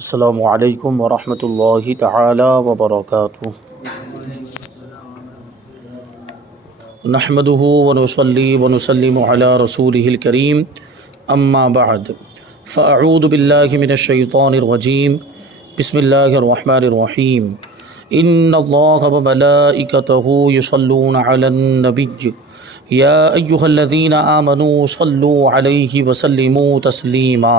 السلام علیکم ورحمۃ اللہ تعالی وبرکاتہ۔ نحمده ونصلی ونسلم علی رسولہ الکریم، اما بعد فاعوذ باللہ من الشیطان الرجیم، بسم اللہ الرحمن الرحیم۔ ان اللہ وملائکتہ یصلون علی النبی یا ایہا الذین آمنوا صلوا علیہ وسلموا تسلیما۔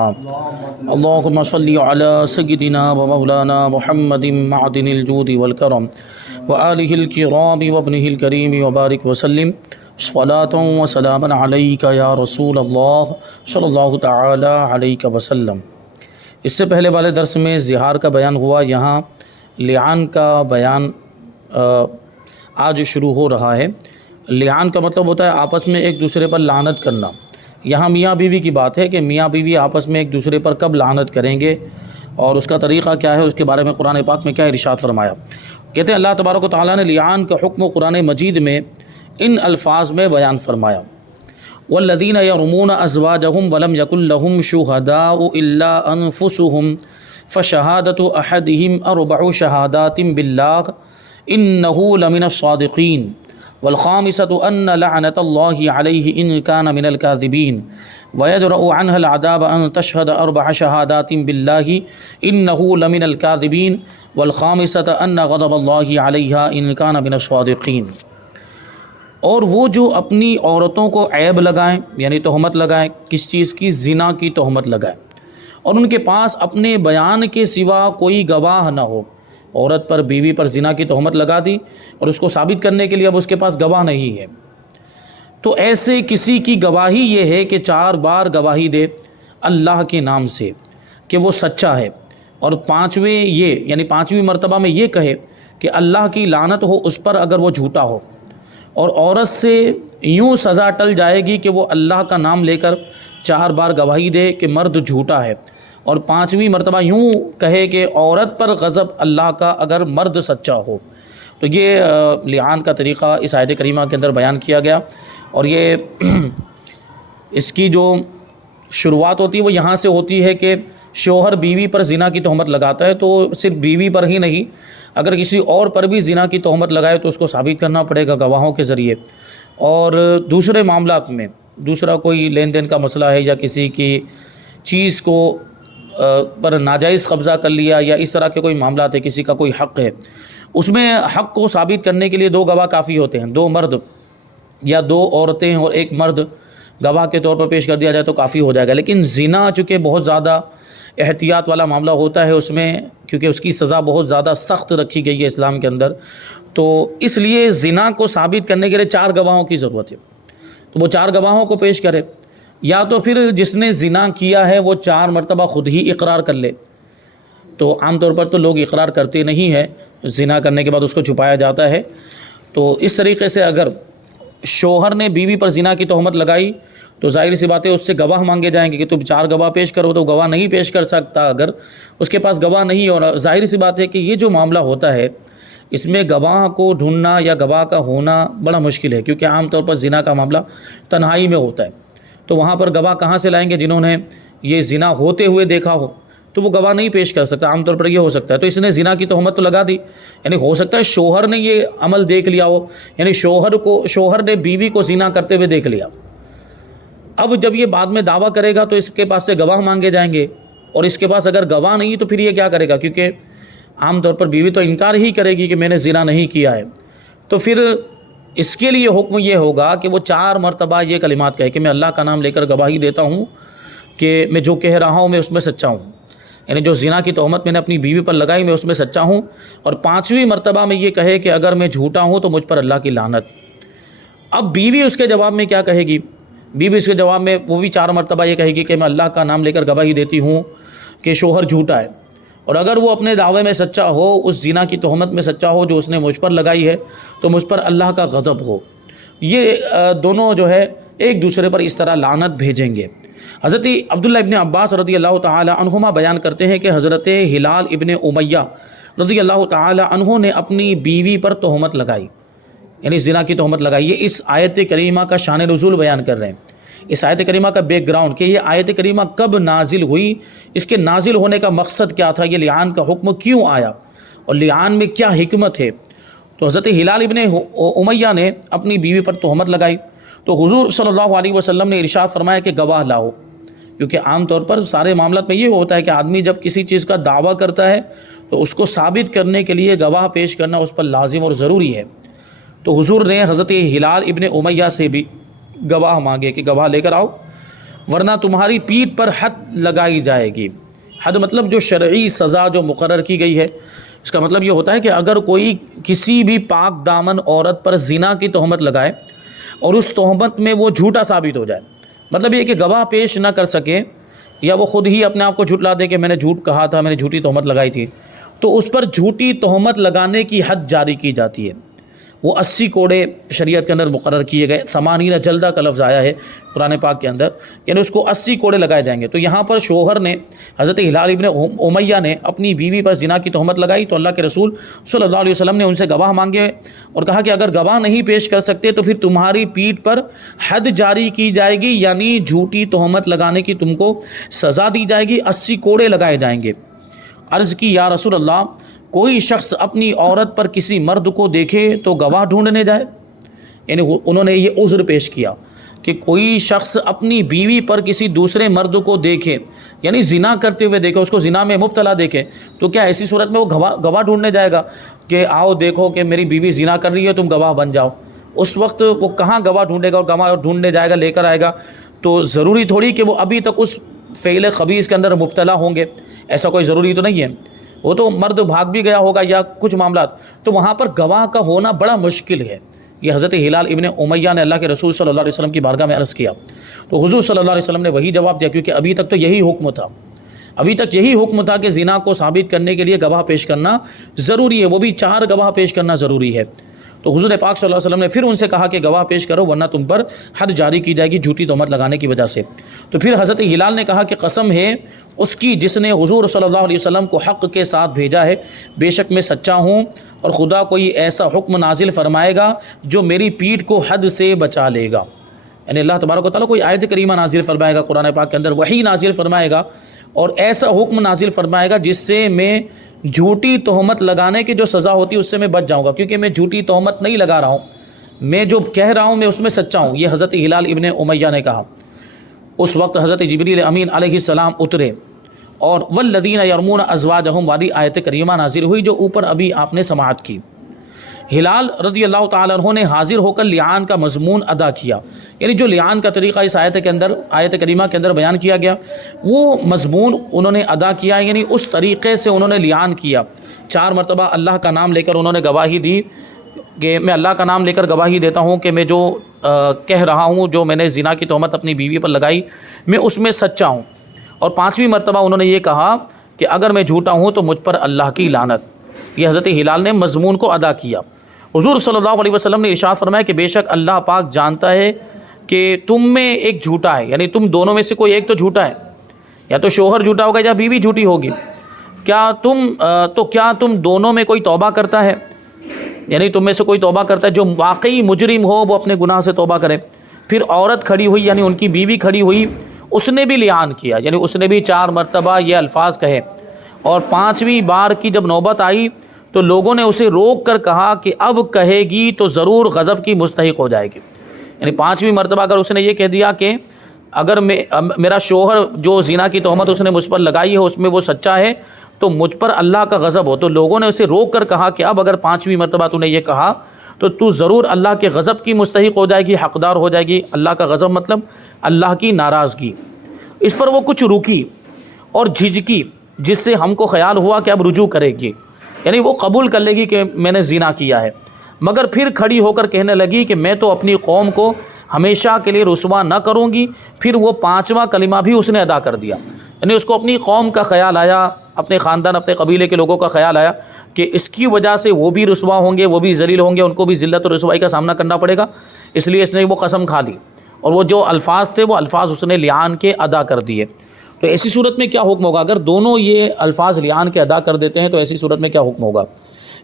اللہم صلی علی سیدنا و مولانا محمد معدن الجود والکرم وآلہ الکرام وابنہ الکریم وبارک وسلم صلاۃ و سلاما علیک یا رسول اللہ صلی اللہ تعالی علیہ وسلم۔ اس سے پہلے والے درس میں زہار کا بیان ہوا، یہاں لعان کا بیان آج شروع ہو رہا ہے۔ لعان کا مطلب ہوتا ہے آپس میں ایک دوسرے پر لعنت کرنا۔ یہاں میاں بیوی کی بات ہے کہ میاں بیوی آپس میں ایک دوسرے پر کب لعنت کریں گے اور اس کا طریقہ کیا ہے، اس کے بارے میں قرآن پاک میں کیا ارشاد فرمایا۔ کہتے ہیں اللہ تبارک و تعالیٰ نے لعان کا حکم قرآن مجید میں ان الفاظ میں بیان فرمایا: والذین یرمون ازواجہم ولم یکن لہم شہداء الا انفسہم فشہادۃ احدہم اربع شہادات باللہ انہ لمن الصادقین والخامسۃ ان لعنۃ اللہ علیہ ان کان من الکاذبین ویدرأ عنہ العذاب ان تشہد اربع شہادات باللہ انہ لمن الکاذبین والخامسۃ ان غضب اللہ علیہ ان کان من الصادقین۔ اور وہ جو اپنی عورتوں کو عیب لگائیں، یعنی تہمت لگائیں، کس چیز کی؟ زنا کی تہمت لگائیں، اور ان کے پاس اپنے بیان کے سوا کوئی گواہ نہ ہو۔ عورت پر، بیوی پر زنا کی تہمت لگا دی اور اس کو ثابت کرنے کے لیے اب اس کے پاس گواہ نہیں ہے، تو ایسے کسی کی گواہی یہ ہے کہ 4 بار گواہی دے اللہ کے نام سے کہ وہ سچا ہے، اور 5ویں یہ یعنی 5ویں مرتبہ میں یہ کہے کہ اللہ کی لعنت ہو اس پر اگر وہ جھوٹا ہو، اور عورت سے یوں سزا ٹل جائے گی کہ وہ اللہ کا نام لے کر 4 بار گواہی دے کہ مرد جھوٹا ہے، اور 5ویں مرتبہ یوں کہے کہ عورت پر غضب اللہ کا اگر مرد سچا ہو۔ تو یہ لعان کا طریقہ اس آیت کریمہ کے اندر بیان کیا گیا، اور یہ اس کی جو شروعات ہوتی ہے وہ یہاں سے ہوتی ہے کہ شوہر بیوی پر زنا کی تہمت لگاتا ہے، تو صرف بیوی پر ہی نہیں، اگر کسی اور پر بھی زنا کی تہمت لگائے تو اس کو ثابت کرنا پڑے گا گواہوں کے ذریعے۔ اور دوسرے معاملات میں، دوسرا کوئی لین دین کا مسئلہ ہے یا کسی کی چیز کو پر ناجائز قبضہ کر لیا یا اس طرح کے کوئی معاملات ہے، کسی کا کوئی حق ہے، اس میں حق کو ثابت کرنے کے لیے 2 گواہ کافی ہوتے ہیں، 2 مرد یا 2 عورتیں اور 1 مرد گواہ کے طور پر پیش کر دیا جائے تو کافی ہو جائے گا۔ لیکن زنا چونکہ بہت زیادہ احتیاط والا معاملہ ہوتا ہے، اس میں کیونکہ اس کی سزا بہت زیادہ سخت رکھی گئی ہے اسلام کے اندر، تو اس لیے زنا کو ثابت کرنے کے لیے 4 گواہوں کی ضرورت ہے، تو وہ 4 گواہوں کو پیش کرے، یا تو پھر جس نے زنا کیا ہے وہ 4 مرتبہ خود ہی اقرار کر لے۔ تو عام طور پر تو لوگ اقرار کرتے نہیں ہیں، زنا کرنے کے بعد اس کو چھپایا جاتا ہے۔ تو اس طریقے سے اگر شوہر نے بیوی پر زنا کی تہمت لگائی تو ظاہر سی بات ہے اس سے گواہ مانگے جائیں گے کہ تم 4 گواہ پیش کرو، تو گواہ نہیں پیش کر سکتا اگر اس کے پاس گواہ نہیں ہو۔ ظاہر سی بات ہے کہ یہ جو معاملہ ہوتا ہے اس میں گواہ کو ڈھونڈنا یا گواہ کا ہونا بڑا مشکل ہے، کیونکہ عام طور پر زنا کا معاملہ تنہائی میں ہوتا ہے، تو وہاں پر گواہ کہاں سے لائیں گے؟ جنہوں نے یہ زنا ہوتے ہوئے دیکھا ہو تو وہ گواہ نہیں پیش کر سکتا۔ عام طور پر یہ ہو سکتا ہے، تو اس نے زنا کی تہمت تو لگا دی، یعنی ہو سکتا ہے شوہر نے یہ عمل دیکھ لیا ہو، یعنی شوہر نے بیوی کو زنا کرتے ہوئے دیکھ لیا۔ اب جب یہ بعد میں دعویٰ کرے گا تو اس کے پاس سے گواہ مانگے جائیں گے، اور اس کے پاس اگر گواہ نہیں تو پھر یہ کیا کرے گا؟ کیونکہ عام طور پر بیوی تو انکار ہی کرے گی کہ میں نے زنا نہیں کیا ہے، تو پھر اس کے لیے حکم یہ ہوگا کہ وہ 4 مرتبہ یہ کلمات کہے کہ میں اللہ کا نام لے کر گواہی دیتا ہوں کہ میں جو کہہ رہا ہوں میں اس میں سچا ہوں، یعنی جو زنا کی تہمت میں نے اپنی بیوی پر لگائی میں اس میں سچا ہوں، اور 5ویں مرتبہ میں یہ کہے کہ اگر میں جھوٹا ہوں تو مجھ پر اللہ کی لعنت۔ اب بیوی اس کے جواب میں کیا کہے گی؟ بیوی اس کے جواب میں وہ بھی 4 مرتبہ یہ کہے گی کہ میں اللہ کا نام لے کر گواہی دیتی ہوں کہ شوہر جھوٹا ہے، اور اگر وہ اپنے دعوے میں سچا ہو، اس زنا کی تہمت میں سچا ہو جو اس نے مجھ پر لگائی ہے، تو مجھ پر اللہ کا غضب ہو۔ یہ دونوں جو ہے ایک دوسرے پر اس طرح لعنت بھیجیں گے۔ حضرت عبداللہ ابن عباس رضی اللہ تعالی عنہما بیان کرتے ہیں کہ حضرت ہلال ابن امیہ رضی اللہ تعالی عنہ نے اپنی بیوی پر تہمت لگائی، یعنی زنا کی تہمت لگائی۔ یہ اس آیت کریمہ کا شان نزول بیان کر رہے ہیں۔ اس آیت کریمہ کا بیک گراؤنڈ کہ یہ آیت کریمہ کب نازل ہوئی، اس کے نازل ہونے کا مقصد کیا تھا، یہ لعان کا حکم کیوں آیا اور لعان میں کیا حکمت ہے۔ تو حضرت ہلال ابن امیہ نے اپنی بیوی پر تہمت لگائی، تو حضور صلی اللہ علیہ وسلم نے ارشاد فرمایا کہ گواہ لاؤ، کیونکہ عام طور پر سارے معاملات میں یہ ہوتا ہے کہ آدمی جب کسی چیز کا دعویٰ کرتا ہے تو اس کو ثابت کرنے کے لیے گواہ پیش کرنا اس پر لازم اور ضروری ہے۔ تو حضور نے حضرت ہلال ابن امیہ سے بھی گواہ مانگے کہ گواہ لے کر آؤ، ورنہ تمہاری پیٹھ پر حد لگائی جائے گی۔ حد مطلب جو شرعی سزا جو مقرر کی گئی ہے، اس کا مطلب یہ ہوتا ہے کہ اگر کوئی کسی بھی پاک دامن عورت پر زنا کی تہمت لگائے اور اس تہمت میں وہ جھوٹا ثابت ہو جائے، مطلب یہ کہ گواہ پیش نہ کر سکے یا وہ خود ہی اپنے آپ کو جھٹلا دے کہ میں نے جھوٹ کہا تھا، میں نے جھوٹی تہمت لگائی تھی، تو اس پر جھوٹی تہمت لگانے کی حد جاری کی جاتی ہے۔ وہ 80 کوڑے شریعت کے اندر مقرر کیے گئے، 80 جلدہ کا لفظ آیا ہے قرآن پاک کے اندر، یعنی اس کو 80 کوڑے لگائے جائیں گے۔ تو یہاں پر شوہر نے، حضرت ہلال ابن امیہ نے اپنی بیوی پر زنا کی تہمت لگائی، تو اللہ کے رسول صلی اللہ علیہ وسلم نے ان سے گواہ مانگے اور کہا کہ اگر گواہ نہیں پیش کر سکتے تو پھر تمہاری پیٹھ پر حد جاری کی جائے گی، یعنی جھوٹی تہمت لگانے کی تم کو سزا دی جائے گی، 80 کوڑے لگائے جائیں گے۔ عرض کی یا رسول اللہ، کوئی شخص اپنی عورت پر کسی مرد کو دیکھے تو گواہ ڈھونڈنے جائے؟ یعنی انہوں نے یہ عذر پیش کیا کہ کوئی شخص اپنی بیوی پر کسی دوسرے مرد کو دیکھے، یعنی زنا کرتے ہوئے دیکھے، اس کو زنا میں مبتلا دیکھے، تو کیا ایسی صورت میں وہ گواہ ڈھونڈنے جائے گا کہ آؤ دیکھو کہ میری بیوی زنا کر رہی ہے، تم گواہ بن جاؤ؟ اس وقت وہ کہاں گواہ ڈھونڈے گا، اور گواہ ڈھونڈنے جائے گا لے کر آئے گا؟ تو ضروری تھوڑی کہ وہ ابھی تک اس فعل خبیث کے اندر مبتلا ہوں گے، ایسا کوئی ضروری تو نہیں ہے، وہ تو مرد بھاگ بھی گیا ہوگا یا کچھ معاملات، تو وہاں پر گواہ کا ہونا بڑا مشکل ہے۔ یہ حضرت ہلال ابن امیہ نے اللہ کے رسول صلی اللہ علیہ وسلم کی بارگاہ میں عرض کیا، تو حضور صلی اللہ علیہ وسلم نے وہی جواب دیا، کیونکہ ابھی تک تو یہی حکم تھا، ابھی تک یہی حکم تھا کہ زنا کو ثابت کرنے کے لیے گواہ پیش کرنا ضروری ہے، وہ بھی 4 گواہ پیش کرنا ضروری ہے۔ تو حضور پاک صلی اللہ علیہ وسلم نے پھر ان سے کہا کہ گواہ پیش کرو ورنہ تم پر حد جاری کی جائے گی جھوٹی تہمت لگانے کی وجہ سے۔ تو پھر حضرت ہلال نے کہا کہ قسم ہے اس کی جس نے حضور صلی اللہ علیہ وسلم کو حق کے ساتھ بھیجا ہے، بے شک میں سچا ہوں، اور خدا کوئی ایسا حکم نازل فرمائے گا جو میری پیٹھ کو حد سے بچا لے گا۔ یعنی اللہ تبارک و تعالیٰ کوئی آیت کریمہ نازل فرمائے گا، قرآن پاک کے اندر وحی نازل فرمائے گا اور ایسا حکم نازل فرمائے گا جس سے میں جھوٹی تہمت لگانے کی جو سزا ہوتی ہے اس سے میں بچ جاؤں گا، کیونکہ میں جھوٹی تہمت نہیں لگا رہا ہوں، میں جو کہہ رہا ہوں میں اس میں سچا ہوں۔ یہ حضرت ہلال ابن امیہ نے کہا۔ اس وقت حضرت جبریل امین علیہ السلام اترے اور والذین یرمون ازواجہم والی آیت کریمہ نازل ہوئی جو اوپر ابھی آپ نے سماعت کی۔ ہلال رضی اللہ تعالیٰ عنہ نے حاضر ہو کر لعان کا مضمون ادا کیا، یعنی جو لعان کا طریقہ اس آیت کریمہ کے اندر بیان کیا گیا وہ مضمون انہوں نے ادا کیا، یعنی اس طریقے سے انہوں نے لعان کیا۔ 4 مرتبہ اللہ کا نام لے کر انہوں نے گواہی دی کہ میں اللہ کا نام لے کر گواہی دیتا ہوں کہ میں جو کہہ رہا ہوں، جو میں نے زنا کی تہمت اپنی بیوی پر لگائی، میں اس میں سچا ہوں۔ اور 5ویں مرتبہ انہوں نے یہ کہا کہ اگر میں جھوٹا ہوں تو مجھ پر اللہ کی لعنت۔ یہ حضرت ہلال نے مضمون کو ادا کیا۔ حضور صلی اللہ علیہ وسلم نے ارشاد فرمایا کہ بے شک اللہ پاک جانتا ہے کہ تم میں ایک جھوٹا ہے، یعنی تم دونوں میں سے کوئی ایک تو جھوٹا ہے، یا تو شوہر جھوٹا ہوگا یا بیوی جھوٹی ہوگی۔ کیا تم دونوں میں کوئی توبہ کرتا ہے، یعنی تم میں سے کوئی توبہ کرتا ہے، جو واقعی مجرم ہو وہ اپنے گناہ سے توبہ کرے۔ پھر عورت کھڑی ہوئی، یعنی ان کی بیوی کھڑی ہوئی، اس نے بھی لعان کیا، یعنی اس نے بھی 4 مرتبہ یہ الفاظ کہے، اور 5ویں بار کی جب نوبت آئی تو لوگوں نے اسے روک کر کہا کہ اب کہے گی تو ضرور غضب کی مستحق ہو جائے گی۔ یعنی 5ویں مرتبہ اگر اس نے یہ کہہ دیا کہ اگر میرا شوہر جو زنا کی تہمت اس نے مجھ پر لگائی ہے اس میں وہ سچا ہے تو مجھ پر اللہ کا غضب ہو، تو لوگوں نے اسے روک کر کہا کہ اب اگر 5ویں مرتبہ تو نے یہ کہا تو تو ضرور اللہ کے غضب کی مستحق ہو جائے گی، حقدار ہو جائے گی۔ اللہ کا غضب مطلب اللہ کی ناراضگی۔ اس پر وہ کچھ رکی اور جھجکی، جس سے ہم کو خیال ہوا کہ اب رجوع کرے گی، یعنی وہ قبول کر لے گی کہ میں نے زنا کیا ہے، مگر پھر کھڑی ہو کر کہنے لگی کہ میں تو اپنی قوم کو ہمیشہ کے لیے رسوا نہ کروں گی۔ پھر وہ 5واں کلمہ بھی اس نے ادا کر دیا، یعنی اس کو اپنی قوم کا خیال آیا، اپنے خاندان اپنے قبیلے کے لوگوں کا خیال آیا کہ اس کی وجہ سے وہ بھی رسوا ہوں گے، وہ بھی ذلیل ہوں گے، ان کو بھی ذلت اور رسوائی کا سامنا کرنا پڑے گا، اس لیے اس نے وہ قسم کھا لی، اور وہ جو الفاظ تھے وہ الفاظ اس نے لعان کے ادا کر دیے۔ تو ایسی صورت میں کیا حکم ہوگا؟ اگر دونوں یہ الفاظ لعان کے ادا کر دیتے ہیں تو ایسی صورت میں کیا حکم ہوگا؟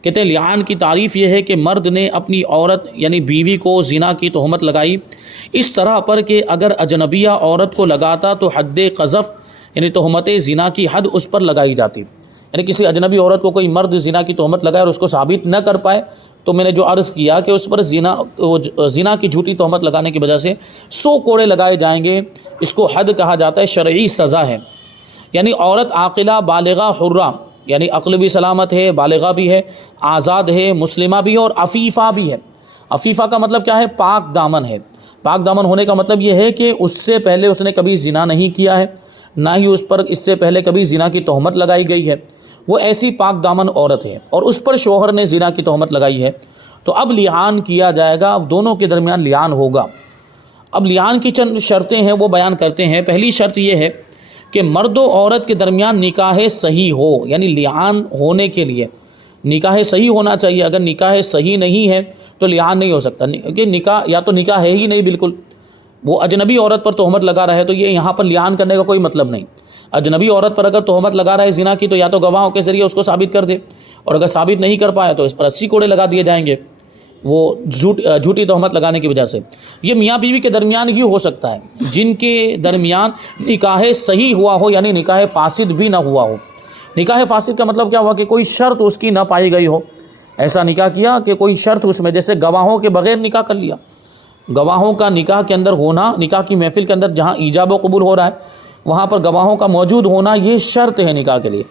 کہتے ہیں لعان کی تعریف یہ ہے کہ مرد نے اپنی عورت یعنی بیوی کو زنا کی تہمت لگائی اس طرح پر کہ اگر اجنبیہ عورت کو لگاتا تو حد قذف یعنی تہمت زنا کی حد اس پر لگائی جاتی، یعنی کسی اجنبی عورت کو کوئی مرد زنا کی تہمت لگائے اور اس کو ثابت نہ کر پائے تو میں نے جو عرض کیا کہ اس پر زنا کی جھوٹی تہمت لگانے کی وجہ سے 100 کوڑے لگائے جائیں گے۔ اس کو حد کہا جاتا ہے، شرعی سزا ہے۔ یعنی عورت عاقلہ بالغہ حرہ، یعنی عقل بھی سلامت ہے، بالغہ بھی ہے، آزاد ہے، مسلمہ بھی ہے اور عفیفہ بھی ہے۔ عفیفہ کا مطلب کیا ہے؟ پاک دامن ہے۔ پاک دامن ہونے کا مطلب یہ ہے کہ اس سے پہلے اس نے کبھی زنا نہیں کیا ہے، نہ ہی اس پر اس سے پہلے کبھی زنا کی تہمت لگائی گئی ہے، وہ ایسی پاک دامن عورت ہے اور اس پر شوہر نے زنا کی تہمت لگائی ہے، تو اب لعان کیا جائے گا، اب دونوں کے درمیان لعان ہوگا۔ اب لعان کی چند شرطیں ہیں وہ بیان کرتے ہیں۔ پہلی شرط یہ ہے کہ مرد و عورت کے درمیان نکاح صحیح ہو، یعنی لعان ہونے کے لیے نکاح صحیح ہونا چاہیے۔ اگر نکاح صحیح نہیں ہے تو لعان نہیں ہو سکتا، کہ نکاح یا تو نکاح ہے ہی نہیں بالکل، وہ اجنبی عورت پر تہمت لگا رہا ہے تو یہ یہاں پر لعان کرنے کا کوئی مطلب نہیں۔ اجنبی عورت پر اگر تہمت لگا رہا ہے زنا کی تو یا تو گواہوں کے ذریعے اس کو ثابت کر دے، اور اگر ثابت نہیں کر پایا تو اس پر 80 کوڑے لگا دیے جائیں گے وہ جھوٹی تہمت لگانے کی وجہ سے۔ یہ میاں بیوی کے درمیان ہی ہو سکتا ہے جن کے درمیان نکاح صحیح ہوا ہو، یعنی نکاح فاسد بھی نہ ہوا ہو۔ نکاح فاسد کا مطلب کیا ہوا کہ کوئی شرط اس کی نہ پائی گئی ہو، ایسا نکاح کیا کہ کوئی شرط اس میں، جیسے گواہوں کے بغیر نکاح کر لیا۔ گواہوں کا نکاح کے اندر ہونا، نکاح کی محفل کے اندر جہاں ایجاب و قبول ہو رہا ہے وہاں پر گواہوں کا موجود ہونا یہ شرط ہے نکاح کے لیے۔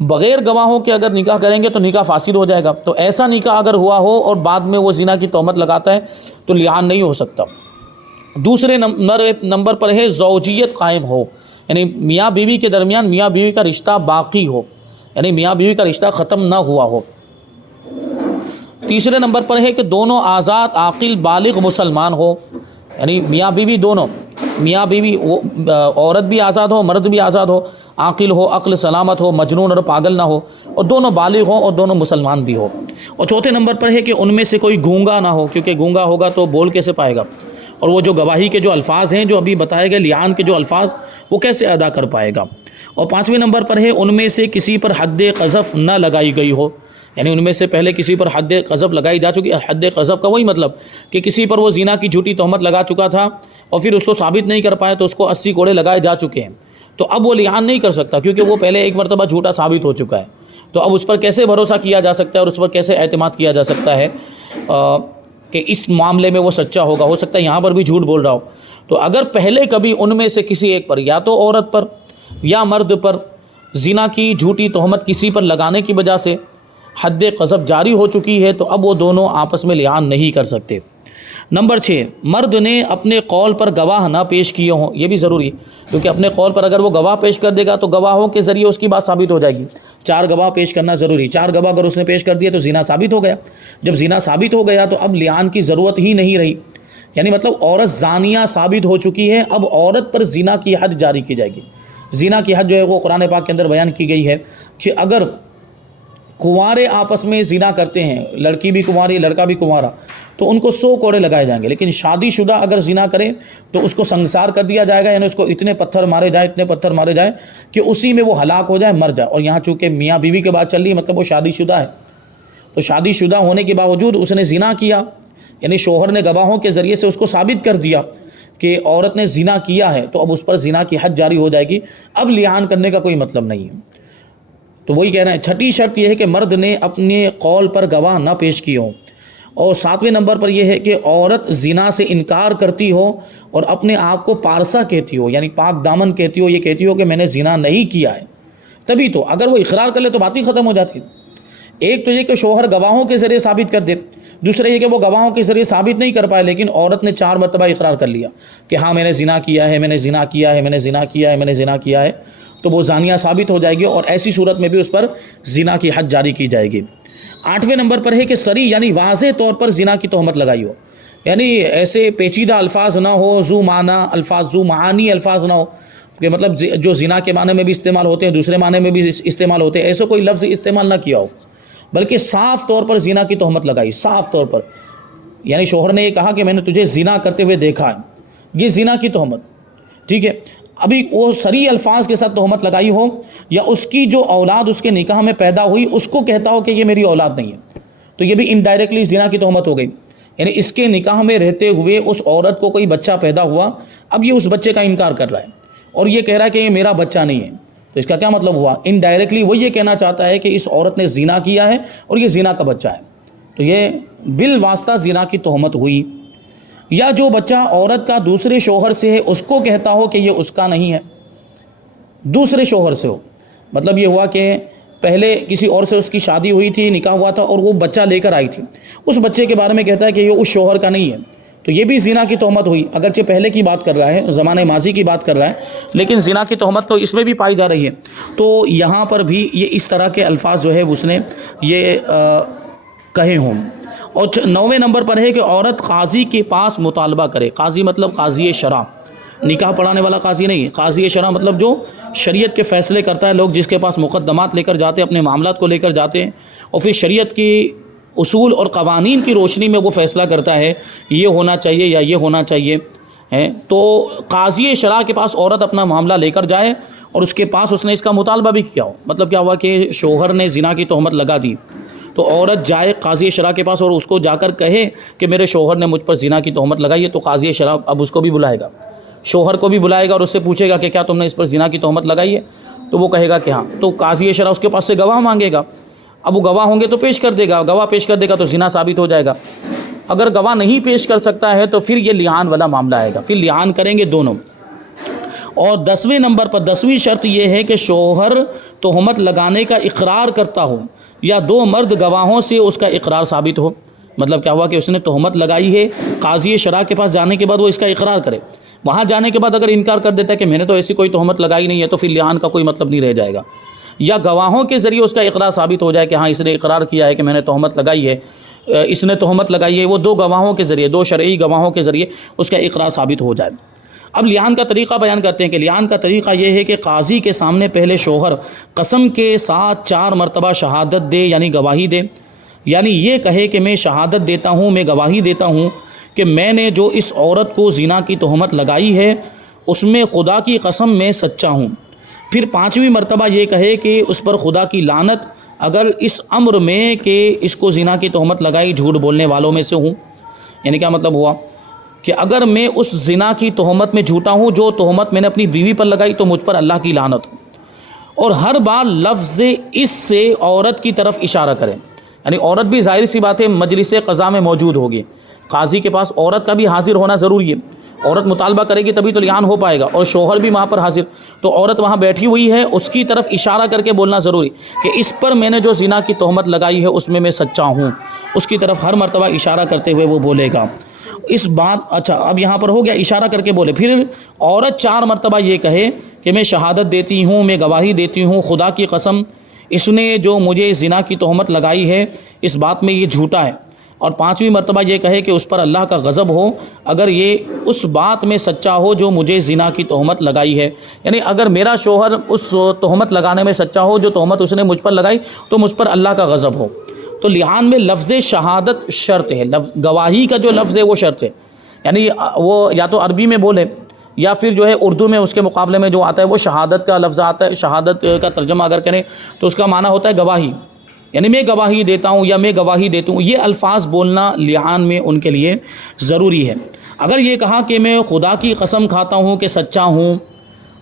بغیر گواہوں کے اگر نکاح کریں گے تو نکاح فاسد ہو جائے گا۔ تو ایسا نکاح اگر ہوا ہو اور بعد میں وہ زنا کی تہمت لگاتا ہے تو لعان نہیں ہو سکتا۔ دوسرے نمبر پر ہے زوجیت قائم ہو، یعنی میاں بیوی کے درمیان میاں بیوی کا رشتہ باقی ہو، یعنی میاں بیوی کا رشتہ ختم نہ ہوا ہو۔ تیسرے نمبر پر ہے کہ دونوں آزاد عاقل بالغ مسلمان ہو، یعنی میاں بیوی دونوں، میاں بیوی وہ عورت بھی آزاد ہو، مرد بھی آزاد ہو، عاقل ہو، عقل سلامت ہو، مجنون اور پاگل نہ ہو، اور دونوں بالغ ہوں اور دونوں مسلمان بھی ہو۔ اور چوتھے نمبر پر ہے کہ ان میں سے کوئی گونگا نہ ہو، کیونکہ گونگا ہوگا تو بول کیسے پائے گا، اور وہ جو گواہی کے جو الفاظ ہیں جو ابھی بتائے گئے لعان کے جو الفاظ وہ کیسے ادا کر پائے گا۔ اور پانچویں نمبر پر ہے ان میں سے کسی پر حد قذف نہ لگائی گئی ہو، یعنی ان میں سے پہلے کسی پر حد قذف لگائی جا چکی ہے۔ حد قذف کا وہی مطلب کہ کسی پر وہ زنا کی جھوٹی تہمت لگا چکا تھا اور پھر اس کو ثابت نہیں کر پایا تو اس کو 80 کوڑے لگائے جا چکے ہیں، تو اب وہ لعان نہیں کر سکتا کیونکہ وہ پہلے ایک مرتبہ جھوٹا ثابت ہو چکا ہے۔ تو اب اس پر کیسے بھروسہ کیا جا سکتا ہے اور اس پر کیسے اعتماد کیا جا سکتا ہے کہ اس معاملے میں وہ سچا ہوگا؟ ہو سکتا ہے یہاں پر بھی جھوٹ بول رہا ہو۔ تو اگر پہلے کبھی ان میں سے کسی ایک پر، یا تو عورت پر یا مرد پر، زنا کی جھوٹی تہمت کسی پر لگانے کی وجہ سے حد قذف جاری ہو چکی ہے تو اب وہ دونوں آپس میں لعان نہیں کر سکتے۔ نمبر 6، مرد نے اپنے قول پر گواہ نہ پیش کیے ہوں، یہ بھی ضروری ہے کیونکہ اپنے قول پر اگر وہ گواہ پیش کر دے گا تو گواہوں کے ذریعے اس کی بات ثابت ہو جائے گی۔ 4 گواہ پیش کرنا ضروری، 4 گواہ اگر اس نے پیش کر دیے تو زنا ثابت ہو گیا۔ جب زنا ثابت ہو گیا تو اب لعان کی ضرورت ہی نہیں رہی، یعنی مطلب عورت زانیہ ثابت ہو چکی ہے، اب عورت پر زنا کی حد جاری کی جائے گی۔ زنا کی حد جو ہے وہ قرآن پاک کے اندر بیان کی گئی ہے کہ اگر کنوارے آپس میں زنا کرتے ہیں، لڑکی بھی کنواری لڑکا بھی کنوارا، تو ان کو 100 کوڑے لگائے جائیں گے، لیکن شادی شدہ اگر زنا کرے تو اس کو سنگسار کر دیا جائے گا، یعنی اس کو اتنے پتھر مارے جائیں کہ اسی میں وہ ہلاک ہو جائے، مر جائے۔ اور یہاں چونکہ میاں بیوی کے بات چل رہی ہے مطلب وہ شادی شدہ ہے، تو شادی شدہ ہونے کے باوجود اس نے زنا کیا، یعنی شوہر نے گواہوں کے ذریعے سے اس کو ثابت کر دیا کہ عورت نے زنا کیا ہے، تو اب اس پر زنا کی حد جاری ہو جائے گی، اب لعان کرنے کا کوئی مطلب نہیں ہے۔ تو وہی کہہ رہے ہیں، چھٹی شرط یہ ہے کہ مرد نے اپنے قول پر گواہ نہ پیش کی ہوں، اور 7ویں نمبر پر یہ ہے کہ عورت زنا سے انکار کرتی ہو اور اپنے آپ کو پارسا کہتی ہو، یعنی پاک دامن کہتی ہو، یہ کہتی ہو کہ میں نے زنا نہیں کیا ہے، تبھی تو اگر وہ اقرار کر لے تو بات ہی ختم ہو جاتی۔ ایک تو یہ کہ شوہر گواہوں کے ذریعے ثابت کر دے، دوسرا یہ کہ وہ گواہوں کے ذریعے ثابت نہیں کر پائے لیکن عورت نے 4 مرتبہ اقرار کر لیا کہ ہاں میں نے زنا کیا ہے، میں نے زنا کیا ہے، میں نے زنا کیا ہے، میں نے زنا کیا ہے، تو وہ زانیہ ثابت ہو جائے گی اور ایسی صورت میں بھی اس پر زنا کی حد جاری کی جائے گی۔ 8ویں نمبر پر ہے کہ صریح یعنی واضح طور پر زنا کی تہمت لگائی ہو، یعنی ایسے پیچیدہ الفاظ نہ ہو، ذو معانی الفاظ نہ ہو کہ مطلب جو زنا کے معنی میں بھی استعمال ہوتے ہیں دوسرے معنی میں بھی استعمال ہوتے ہیں، ایسے کوئی لفظ استعمال نہ کیا ہو، بلکہ صاف طور پر زنا کی تہمت لگائی، صاف طور پر، یعنی شوہر نے یہ کہا کہ میں نے تجھے زنا کرتے ہوئے دیکھا ہے، یہ زنا کی تہمت، ٹھیک ہے۔ ابھی وہ صریح الفاظ کے ساتھ تہمت لگائی ہو، یا اس کی جو اولاد اس کے نکاح میں پیدا ہوئی اس کو کہتا ہو کہ یہ میری اولاد نہیں ہے، تو یہ بھی انڈائریکٹلی زنا کی تہمت ہو گئی. یعنی اس کے نکاح میں رہتے ہوئے اس عورت کو کوئی بچہ پیدا ہوا، اب یہ اس بچے کا انکار کر رہا ہے اور یہ کہہ رہا ہے کہ یہ میرا بچہ نہیں ہے، تو اس کا کیا مطلب ہوا؟ انڈائریکٹلی وہ یہ کہنا چاہتا ہے کہ اس عورت نے زنا کیا ہے اور یہ زنا کا بچہ ہے، تو یہ بالواسطہ زنا کی تہمت ہوئی. یا جو بچہ عورت کا دوسرے شوہر سے ہے اس کو کہتا ہو کہ یہ اس کا نہیں ہے، دوسرے شوہر سے ہو، مطلب یہ ہوا کہ پہلے کسی اور سے اس کی شادی ہوئی تھی، نکاح ہوا تھا اور وہ بچہ لے کر آئی تھی، اس بچے کے بارے میں کہتا ہے کہ یہ اس شوہر کا نہیں ہے، تو یہ بھی زنا کی تہمت ہوئی. اگرچہ پہلے کی بات کر رہا ہے، زمانے ماضی کی بات کر رہا ہے، لیکن زنا کی تہمت تو اس میں بھی پائی جا رہی ہے. تو یہاں پر بھی یہ اس طرح کے الفاظ جو ہے اس نے یہ کہے ہوں. اور 9ویں نمبر پر ہے کہ عورت قاضی کے پاس مطالبہ کرے. قاضی مطلب قاضی شرع، نکاح پڑھانے والا قاضی نہیں ہے. قاضی شرع مطلب جو شریعت کے فیصلے کرتا ہے، لوگ جس کے پاس مقدمات لے کر جاتے ہیں، اپنے معاملات کو لے کر جاتے ہیں اور پھر شریعت کی اصول اور قوانین کی روشنی میں وہ فیصلہ کرتا ہے یہ ہونا چاہیے یا یہ ہونا چاہیے ہے. تو قاضی شرع کے پاس عورت اپنا معاملہ لے کر جائے اور اس کے پاس اس نے اس کا مطالبہ بھی کیا ہو. مطلب کیا ہوا کہ شوہر نے زنا کی تہمت لگا دی، تو عورت جائے قاضی شرع کے پاس اور اس کو جا کر کہے کہ میرے شوہر نے مجھ پر زنا کی تہمت لگائی ہے، تو قاضی شرع اب اس کو بھی بلائے گا، شوہر کو بھی بلائے گا اور اس سے پوچھے گا کہ کیا تم نے اس پر زنا کی تہمت لگائی ہے، تو وہ کہے گا کہ ہاں. تو قاضی شرع اس کے پاس سے گواہ مانگے گا. اب وہ گواہ ہوں گے تو پیش کر دے گا، گواہ پیش کر دے گا تو زنا ثابت ہو جائے گا. اگر گواہ نہیں پیش کر سکتا ہے تو پھر یہ لعان والا معاملہ آئے گا، پھر لعان کریں گے دونوں. اور 10ویں نمبر پر 10ویں شرط یہ ہے کہ شوہر تہمت لگانے کا اقرار کرتا ہو یا 2 مرد گواہوں سے اس کا اقرار ثابت ہو. مطلب کیا ہوا کہ اس نے تہمت لگائی ہے، قاضی شرع کے پاس جانے کے بعد وہ اس کا اقرار کرے. وہاں جانے کے بعد اگر انکار کر دیتا ہے کہ میں نے تو ایسی کوئی تہمت لگائی نہیں ہے، تو پھر لعان کا کوئی مطلب نہیں رہ جائے گا. یا گواہوں کے ذریعے اس کا اقرار ثابت ہو جائے کہ ہاں اس نے اقرار کیا ہے کہ میں نے تہمت لگائی ہے، اس نے تہمت لگائی ہے، وہ 2 گواہوں کے ذریعے، 2 شرعی گواہوں کے ذریعے اس کا اقرار ثابت ہو جائے. اب لعان کا طریقہ بیان کرتے ہیں کہ لعان کا طریقہ یہ ہے کہ قاضی کے سامنے پہلے شوہر قسم کے ساتھ 4 مرتبہ شہادت دے، یعنی گواہی دے. یعنی یہ کہے کہ میں شہادت دیتا ہوں، میں گواہی دیتا ہوں کہ میں نے جو اس عورت کو زنا کی تہمت لگائی ہے اس میں خدا کی قسم میں سچا ہوں. پھر 5ویں مرتبہ یہ کہے کہ اس پر خدا کی لعنت اگر اس امر میں کہ اس کو زنا کی تہمت لگائی جھوٹ بولنے والوں میں سے ہوں. یعنی کیا مطلب ہوا کہ اگر میں اس زنا کی تہمت میں جھوٹا ہوں، جو تہمت میں نے اپنی بیوی پر لگائی، تو مجھ پر اللہ کی لعنت ہو. اور ہر بار لفظ اس سے عورت کی طرف اشارہ کرے. یعنی عورت بھی ظاہر سی بات ہے مجلس قضا میں موجود ہوگی، قاضی کے پاس عورت کا بھی حاضر ہونا ضروری ہے. عورت مطالبہ کرے گی تبھی تو لعان ہو پائے گا، اور شوہر بھی وہاں پر حاضر. تو عورت وہاں بیٹھی ہوئی ہے، اس کی طرف اشارہ کر کے بولنا ضروری کہ اس پر میں نے جو زنا کی تہمت لگائی ہے اس میں سچا ہوں. اس کی طرف ہر مرتبہ اشارہ کرتے ہوئے وہ بولے گا اس بات. اچھا اب یہاں پر ہو گیا اشارہ کر کے بولے. پھر عورت 4 مرتبہ یہ کہے کہ میں شہادت دیتی ہوں، میں گواہی دیتی ہوں خدا کی قسم اس نے جو مجھے زنا کی تہمت لگائی ہے اس بات میں یہ جھوٹا ہے. اور 5ویں مرتبہ یہ کہے کہ اس پر اللہ کا غضب ہو اگر یہ اس بات میں سچا ہو جو مجھے زنا کی تہمت لگائی ہے. یعنی اگر میرا شوہر اس تہمت لگانے میں سچا ہو جو تہمت اس نے مجھ پر لگائی، تو مجھ پر اللہ کا غضب ہو. تو لعان میں لفظ شہادت شرط ہے، گواہی کا جو لفظ ہے وہ شرط ہے. یعنی وہ یا تو عربی میں بولے یا پھر جو ہے اردو میں اس کے مقابلے میں جو آتا ہے وہ شہادت کا لفظ آتا ہے. شہادت کا ترجمہ اگر کریں تو اس کا معنی ہوتا ہے گواہی. یعنی میں گواہی دیتا ہوں یا میں گواہی دیتا ہوں، یہ الفاظ بولنا لعان میں ان کے لیے ضروری ہے. اگر یہ کہا کہ میں خدا کی قسم کھاتا ہوں کہ سچا ہوں،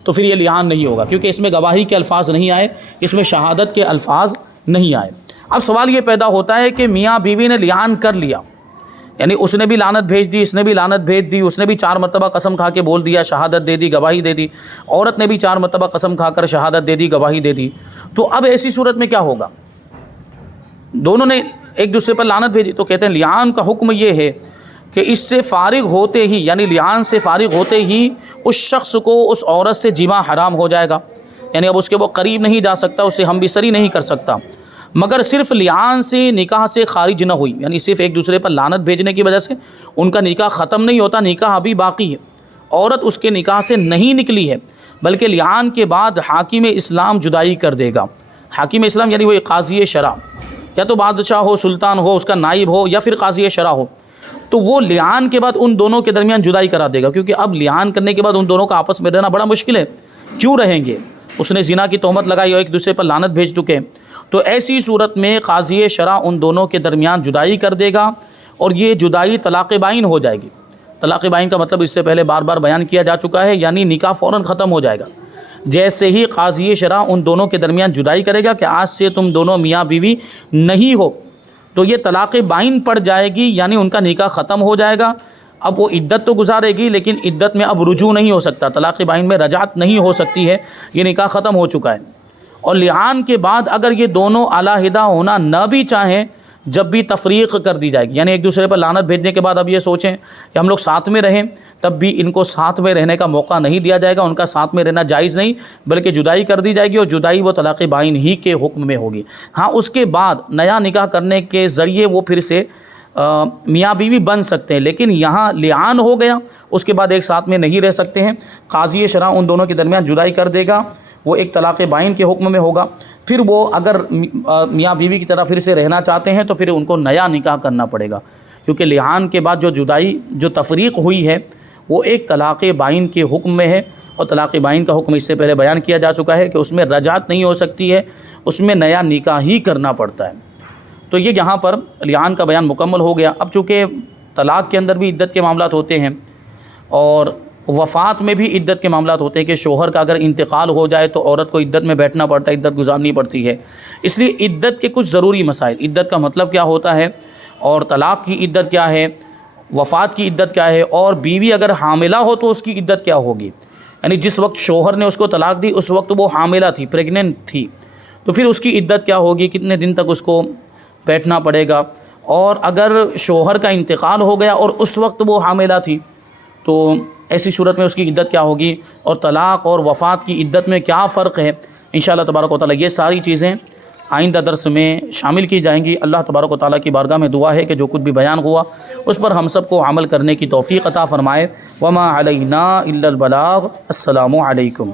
تو پھر یہ لعان نہیں ہوگا، کیونکہ اس میں گواہی کے الفاظ نہیں آئے، اس میں شہادت کے الفاظ نہیں آئے. اب سوال یہ پیدا ہوتا ہے کہ میاں بیوی نے لعان کر لیا، یعنی اس نے بھی لعنت بھیج دی، اس نے بھی لعنت بھیج دی، اس نے بھی 4 مرتبہ قسم کھا کے بول دیا، شہادت دے دی، گواہی دے دی. عورت نے بھی 4 مرتبہ قسم کھا کر شہادت دے دی، گواہی دے دی. تو اب ایسی صورت میں کیا ہوگا؟ دونوں نے ایک دوسرے پر لعنت بھیجی. تو کہتے ہیں لعان کا حکم یہ ہے کہ اس سے فارغ ہوتے ہی، یعنی لعان سے فارغ ہوتے ہی اس شخص کو اس عورت سے جماع حرام ہو جائے گا. یعنی اب اس کے وہ قریب نہیں جا سکتا، اسے ہم بستری نہیں کر سکتا، مگر صرف لعان سے نکاح سے خارج نہ ہوئی. یعنی صرف ایک دوسرے پر لعنت بھیجنے کی وجہ سے ان کا نکاح ختم نہیں ہوتا، نکاح ابھی باقی ہے. عورت اس کے نکاح سے نہیں نکلی ہے، بلکہ لعان کے بعد حاکم اسلام جدائی کر دے گا. حاکم اسلام یعنی وہ قاضی شرع، یا تو بادشاہ ہو، سلطان ہو، اس کا نائب ہو، یا پھر قاضی شرع ہو. تو وہ لعان کے بعد ان دونوں کے درمیان جدائی کرا دے گا، کیونکہ اب لعان کرنے کے بعد ان دونوں کا آپس میں رہنا بڑا مشکل ہے، کیوں رہیں گے؟ اس نے زنا کی تہمت لگائی اور ایک دوسرے پر لعنت بھیج چکے، تو ایسی صورت میں قاضی شرع ان دونوں کے درمیان جدائی کر دے گا، اور یہ جدائی طلاق بائن ہو جائے گی۔ طلاق بائن کا مطلب اس سے پہلے بار بار بیان کیا جا چکا ہے، یعنی نکاح فوراً ختم ہو جائے گا۔ جیسے ہی قاضی شرع ان دونوں کے درمیان جدائی کرے گا کہ آج سے تم دونوں میاں بیوی نہیں ہو، تو یہ طلاق بائن پڑ جائے گی، یعنی ان کا نکاح ختم ہو جائے گا۔ اب وہ عدت تو گزارے گی، لیکن عدت میں اب رجوع نہیں ہو سکتا، طلاق بائن میں رجعت نہیں ہو سکتی ہے، یہ نکاح ختم ہو چکا ہے۔ اور لعان کے بعد اگر یہ دونوں علیحدہ ہونا نہ بھی چاہیں، جب بھی تفریق کر دی جائے گی، یعنی ایک دوسرے پر لعنت بھیجنے کے بعد اب یہ سوچیں کہ ہم لوگ ساتھ میں رہیں، تب بھی ان کو ساتھ میں رہنے کا موقع نہیں دیا جائے گا، ان کا ساتھ میں رہنا جائز نہیں، بلکہ جدائی کر دی جائے گی، اور جدائی وہ طلاق بائن ہی کے حکم میں ہوگی۔ ہاں اس کے بعد نیا نکاح کرنے کے ذریعے وہ پھر سے میاں بیوی بن سکتے ہیں، لیکن یہاں لعان ہو گیا، اس کے بعد ایک ساتھ میں نہیں رہ سکتے ہیں۔ قاضی شرع ان دونوں کے درمیان جدائی کر دے گا، وہ ایک طلاق بائن کے حکم میں ہوگا۔ پھر وہ اگر میاں بیوی کی طرح پھر سے رہنا چاہتے ہیں تو پھر ان کو نیا نکاح کرنا پڑے گا، کیونکہ لعان کے بعد جو جدائی جو تفریق ہوئی ہے وہ ایک طلاق بائن کے حکم میں ہے، اور طلاق بائن کا حکم اس سے پہلے بیان کیا جا چکا ہے کہ اس میں رجعت نہیں ہو سکتی ہے، اس میں نیا نکاح ہی کرنا پڑتا ہے۔ تو یہ یہاں پر لعان کا بیان مکمل ہو گیا۔ اب چونکہ طلاق کے اندر بھی عدت کے معاملات ہوتے ہیں، اور وفات میں بھی عدت کے معاملات ہوتے ہیں کہ شوہر کا اگر انتقال ہو جائے تو عورت کو عدت میں بیٹھنا پڑتا ہے، عدت گزارنی پڑتی ہے۔ اس لیے عدت کے کچھ ضروری مسائل، عدت کا مطلب کیا ہوتا ہے، اور طلاق کی عدت کیا ہے، وفات کی عدت کیا ہے، اور بیوی اگر حاملہ ہو تو اس کی عدت کیا ہوگی، یعنی جس وقت شوہر نے اس کو طلاق دی اس وقت وہ حاملہ تھی، پریگننٹ تھی، تو پھر اس کی عدت کیا ہوگی، کتنے دن تک اس کو بیٹھنا پڑے گا۔ اور اگر شوہر کا انتقال ہو گیا اور اس وقت وہ حاملہ تھی تو ایسی صورت میں اس کی عدت کیا ہوگی، اور طلاق اور وفات کی عدت میں کیا فرق ہے، انشاءاللہ تبارک و تعالیٰ یہ ساری چیزیں آئندہ درس میں شامل کی جائیں گی۔ اللہ تبارک و تعالیٰ کی بارگاہ میں دعا ہے کہ جو کچھ بھی بیان ہوا اس پر ہم سب کو عمل کرنے کی توفیق عطا فرمائے۔ وما علینا الا البلاغ۔ السلام علیکم۔